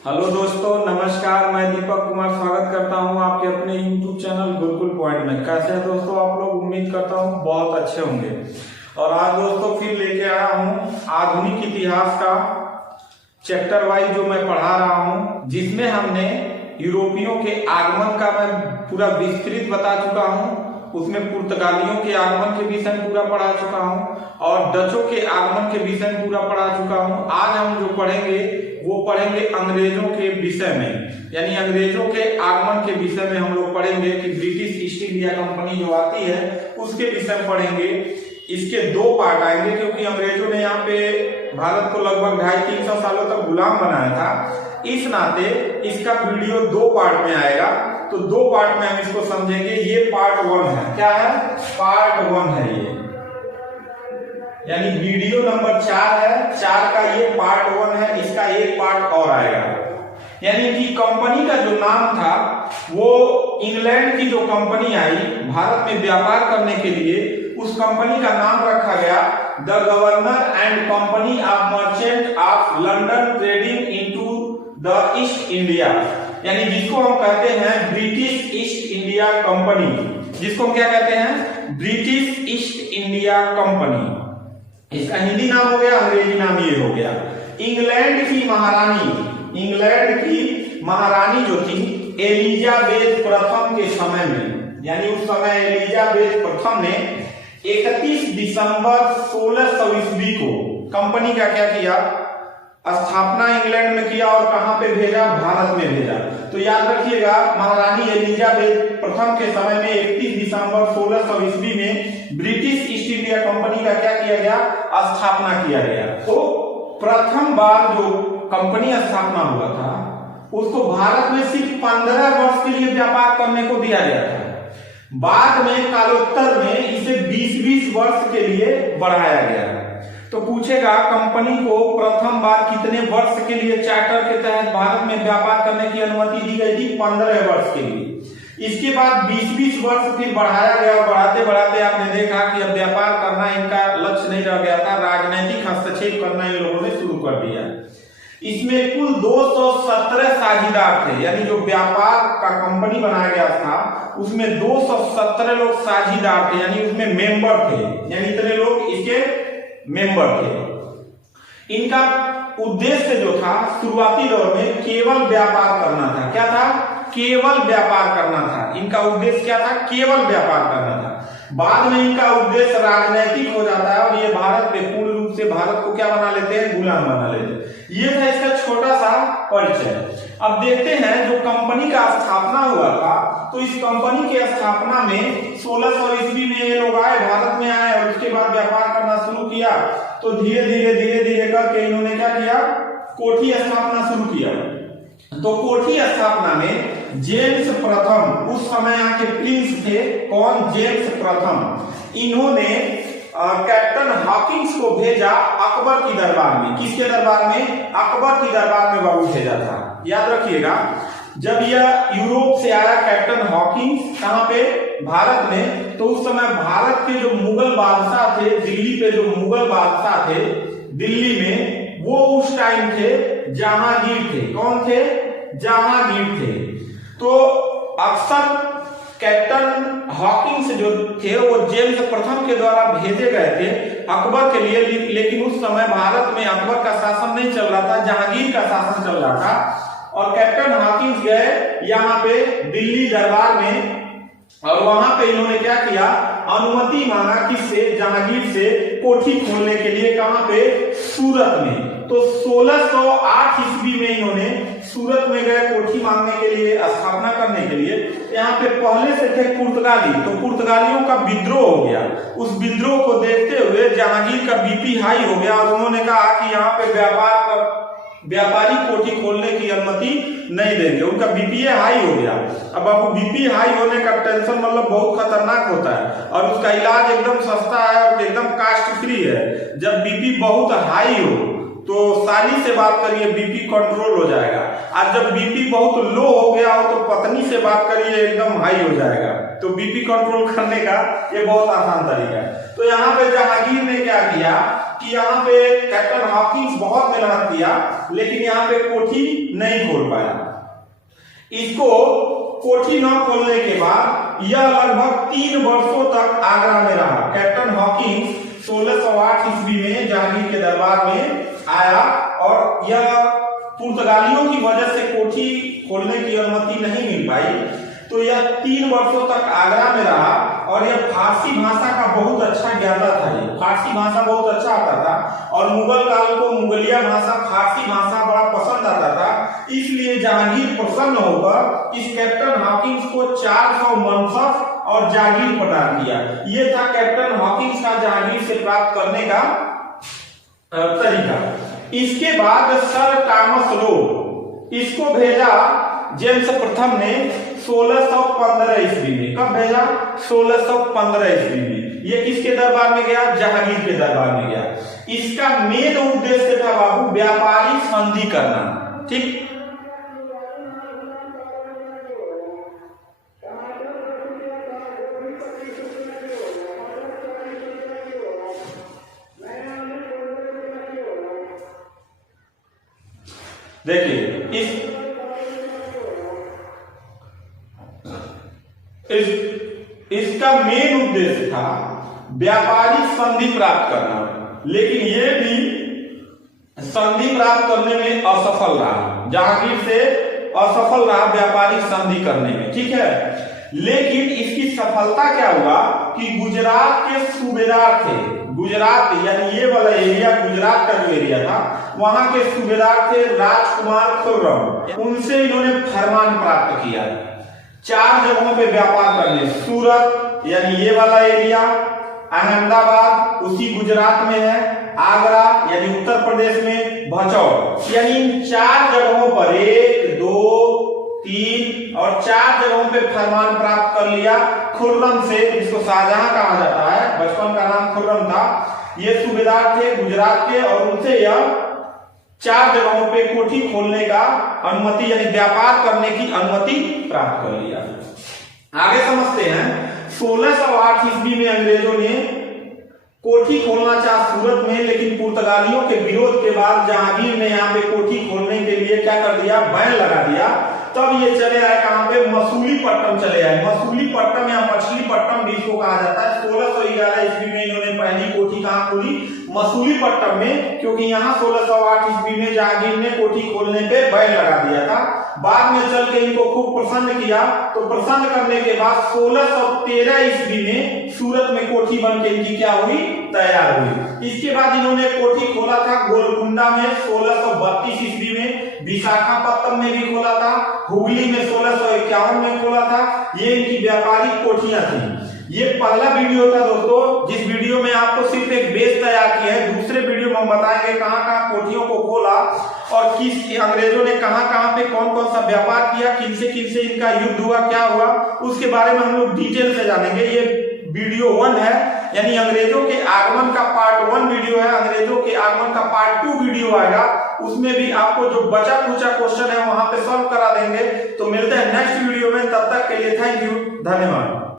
Hello दोस्तों, नमस्कार। मैं दीपक कुमार स्वागत करता हूं आपके अपने YouTube चैनल गुरुकुल पॉइंट में। कैसे हैं दोस्तों आप लोग? उम्मीद करता हूं बहुत अच्छे होंगे। और आज दोस्तों फिर लेके आया हूं आधुनिक इतिहास का चैप्टर वाइज जो मैं पढ़ा रहा हूं, जिसमें हमने यूरोपियों के आगमन का मैं पूरा विस्तृत बता चुका हूं। उसमें पुर्तगालियों के आगमन के विषय में पूरा पढ़ा चुका हूं और डचों के आगमन के विषय में पूरा पढ़ा चुका हूं। आज हम जो पढ़ेंगे वो पढ़ेंगे अंग्रेजों के विषय में, यानी अंग्रेजों के आगमन के विषय में हम लोग पढ़ेंगे कि ब्रिटिश ईस्ट इंडिया कंपनी जो आती है उसके विषय में पढ़ेंगे। इसके दो पार्ट आएंगे क्योंकि अंग्रेजों ने यहाँ पे भारत को लगभग 250-300 सालों तक गुलाम बनाया था। इस नाते इसका वीडियो दो पार्ट में आएगा, तो दो पार्ट में हम इसको समझेंगे। ये पार्ट 1 है। क्या है? पार्ट 1 है ये, यानी वीडियो नंबर 4 है। 4 का ये पार्ट 1 है, इसका एक पार्ट और आएगा। यानी कि कंपनी का जो नाम था वो इंग्लैंड की जो कंपनी आई भारत में व्यापार करने के लिए, उस कंपनी का नाम रखा गया the governor and company of merchant of London trading into the east India, यानी जिसको हम कहते हैं ब्रिटिश ईस्ट इंडिया कंपनी। जिसको हम क्या कहते हैं? British east India company. इसका हिंदी नाम हो गया, अंग्रेजी नाम ये हो गया। इंग्लैंड की महारानी जो थी एलिजाबेथ प्रथम के समय में, यानी उस समय एलिजाबेथ प्रथम ने 31 दिसंबर 1600 ईस्वी को कंपनी का क्या किया? स्थापना इंग्लैंड में किया और कहां पे भेजा? भारत में भेजा। तो याद रखिएगा, महारानी एलिजाबेथ प्रथम के समय में 31 दिसंबर 1600 ईस्वी में ब्रिटिश ईस्ट इंडिया कंपनी का क्या किया गया? स्थापना किया गया। तो प्रथम बार जो कंपनी स्थापना हुआ था उसको भारत में सिर्फ 15 वर्ष के लिए व्यापार करने को दिया गया था। बाद में कालोत्तर में इसे 20-20 वर्ष के लिए बढ़ाया गया। तो पूछेगा कंपनी को प्रथम बार कितने वर्ष के लिए चार्टर के तहत भारत में व्यापार करने की अनुमति दी गई थी? 15 वर्ष के लिए। इसके बाद 20-20 वर्ष फिर बढ़ाया गया और बढ़ाते बढ़ाते आपने देखा कि अब व्यापार करना इनका लक्ष्य नहीं रह गया था, राजनीतिक हस्तक्षेप करना इन लोगों ने शुरू कर दिया। इसमें कुल 217 साझीदार थे, यानी जो व्यापार का कंपनी बनाया गया था उसमें 217 लोग साझीदार थे, यानी उसमें मेंबर थे, यानी इतने लोग इसके मेंबर थे। इनका उद्देश्य जो था शुरुआती दौर में केवल व्यापार करना था। क्या था? केवल व्यापार करना था। इनका उद्देश्य क्या था? केवल व्यापार करना था। बाद में इनका उद्देश्य राजनीतिक हो जाता है और ये भारत पे पूर्ण रूप से भारत को क्या बना लेते हैं? गुलाम बना लेते हैं। ये था इसका छोटा सा परिचय। अब देखते हैं जो कंपनी का स्थापना हुआ था, तो इस कंपनी की स्थापना में 1600 ईस्वी में ये लोग आए, भारत में आए और उसके बाद व्यापार करना शुरू किया। तो धीरे धीरे करके इन्होंने क्या किया? कोठी स्थापना शुरू किया। तो कोठी स्थापना में जेम्स प्रथम, उस समय यहाँ के प्रिंस थे। कौन? जेम्स प्रथम। इन्होंने कैप्टन हॉकिंस को भेजा अकबर की दरबार में। किसके दरबार में? अकबर की दरबार में बाबू भेजा था। याद रखिएगा, जब यह यूरोप से आया कैप्टन हॉकिंस कहां पे? भारत में। तो उस समय भारत के जो मुगल बादशाह थे, दिल्ली पे जो मुगल बादशाह थे दिल्ली में, वो उस टाइम थे जहांगीर थे। कौन थे? जहांगीर थे। तो अक्सर कैप्टन हॉकिंस जो थे वो जेम्स प्रथम के द्वारा भेजे गए थे अकबर के लिए, लेकिन उस समय भारत में अकबर का शासन नहीं चल रहा था, जहांगीर का शासन चल रहा था। और कैप्टन हॉकिंस गए यहाँ पे दिल्ली दरबार में और वहां पे इन्होंने क्या किया? अनुमति मांगा किससे? जहांगीर से, कोठी खोलने के लिए। कहां पे? सूरत में। तो 1608 ईस्वी में इन्होंने सूरत में गए कोठी मांगने के लिए, स्थापना करने के लिए। यहाँ पे पहले से थे पुर्तगाली, तो पुर्तगालियों का विद्रोह हो गया। उस विद्रोह को देखते हुए जहांगीर का बीपी हाई हो गया और उन्होंने कहा कि यहाँ पे व्यापारी कोठी खोलने की अनुमति नहीं देंगे। उनका बीपी हाई हो गया। अब आपको बीपी हाई होने का टेंशन मतलब बहुत खतरनाक होता है और उसका इलाज एकदम सस्ता है और एकदम कास्ट फ्री है। जब बीपी बहुत हाई हो तो साली से बात करिए, बीपी कंट्रोल हो जाएगा। और जब बीपी बहुत लो हो गया हो तो पत्नी से बात करिए, एकदम हाई हो जाएगा। तो बीपी कंट्रोल करने का ये बहुत आसान तरीका है। तो यहाँ पे जहांगीर ने क्या किया कि यहाँ पे कैप्टन हॉकिंस बहुत मेहनत किया लेकिन यहाँ पे कोठी नहीं खोल पाया। इसको कोठी न खोलने के बाद यह लगभग 3 वर्षों तक आगरा में रहा। कैप्टन हॉकिंस 1608 ईस्वी में जहांगीर के दरबार में आया और यह पुर्तगालियों की वजह से कोठी खोलने की अनुमति नहीं मिल पाई, तो यह 3 वर्षों तक आगरा में रहा और यह फारसी भाषा का बहुत अच्छा ज्ञाता था। ये फारसी भाषा बहुत अच्छा आता था और मुगल काल को मुगलिया भाषा फारसी भाषा बड़ा पसंद आता था। इसलिए जहांगीर प्रसन्न होकर इस कैप्टन हॉकिंस को 400 मनसब और जागीर प्रदान किया। ये था कैप्टन हॉकिंस का जहांगीर से प्राप्त करने का तरीका। इसके बाद सर टॉमस लो इसको भेजा जेम्स प्रथम ने 1615 ईस्वी में। कब भेजा? 1615 ईस्वी में। ये किसके दरबार में गया? जहांगीर के दरबार में गया। इसका मेन उद्देश्य था बाबू व्यापारी संधि करना। ठीक, देखिए इसका मेन उद्देश्य था व्यापारिक संधि प्राप्त करना, लेकिन यह भी संधि प्राप्त करने में असफल रहा। जहांगीर से असफल रहा व्यापारिक संधि करने में। ठीक है, लेकिन इसकी सफलता क्या हुआ कि गुजरात के सूबेदार थे, गुजरात यानी ये वाला एरिया गुजरात का जो एरिया था वहां के सूबेदार थे राजकुमार खुर्रम। उनसे इन्होंने फरमान प्राप्त किया 4 जगहों पे व्यापार करने। सूरत यानी ये वाला एरिया, अहमदाबाद उसी गुजरात में है, आगरा यानी उत्तर प्रदेश में, भचौर यानी इन 4 जगहों पर 1 2 3 और 4 जगहों पे फरमान प्राप्त कर लिया खुर्रम से। इसको शाहजहां कहा जाता है, बचपन का नाम खुर्रम था। ये सूबेदार थे गुजरात के और उनसे यह 4 जगहों पे कोठी खोलने का अनुमति यानी व्यापार करने की अनुमति प्राप्त कर लिया। आगे समझते हैं 1608 ईस्वी में अंग्रेजों ने कोठी खोलना चाहा सूरत में, लेकिन पुर्तगालियों के विरोध के बाद जहांगीर ने यहाँ पे कोठी खोलने के लिए क्या कर दिया? बैन लगा दिया। तब ये चले आए कहां पे? मसूलीपट्टनम चले आए। मसूलीपट्टनम या मछलीपट्टनम भी इसको कहा जाता है। 1611 ईस्वी में इन्होंने पहली कोठी कहां खोली? मसूलीपट्टनम में, क्योंकि यहाँ 1608 ईस्वी में जहांगीर ने कोठी खोलने पे बैन लगा दिया था। बाद में चल के इनको खूब प्रसन्न किया, तो प्रसन्न करने के बाद 1613 ईस्वी में सूरत में कोठी बन के इनकी क्या हुई? तैयार हुई। इसके बाद इन्होंने कोठी खोला था गोलकुंडा में 1632 ईस्वी में, विशाखापत्तनम में भी खोला था, हुगली में 1651 में खोला था। ये इनकी व्यापारिक कोठियां थी। ये पहला वीडियो था दोस्तों जिस वीडियो में आपको सिर्फ एक बेस तैयार किया है। दूसरे वीडियो में हम बताएंगे कहां कहां कोठियों को खोला और किस अंग्रेजों ने कहां कहां पे कौन कौन सा व्यापार किया, किनसे इनका युद्ध हुआ, क्या हुआ, उसके बारे में हम लोग डिटेल से जानेंगे। ये वीडियो 1 है, यानी अंग्रेजों के आगमन का पार्ट 1 वीडियो है। अंग्रेजों के आगमन का पार्ट 2 वीडियो आएगा, उसमें भी आपको जो बचा खुचा क्वेश्चन है वहां पे सॉल्व करा देंगे। तो मिलते हैं नेक्स्ट वीडियो में, तब तक के लिए थैंक यू, धन्यवाद।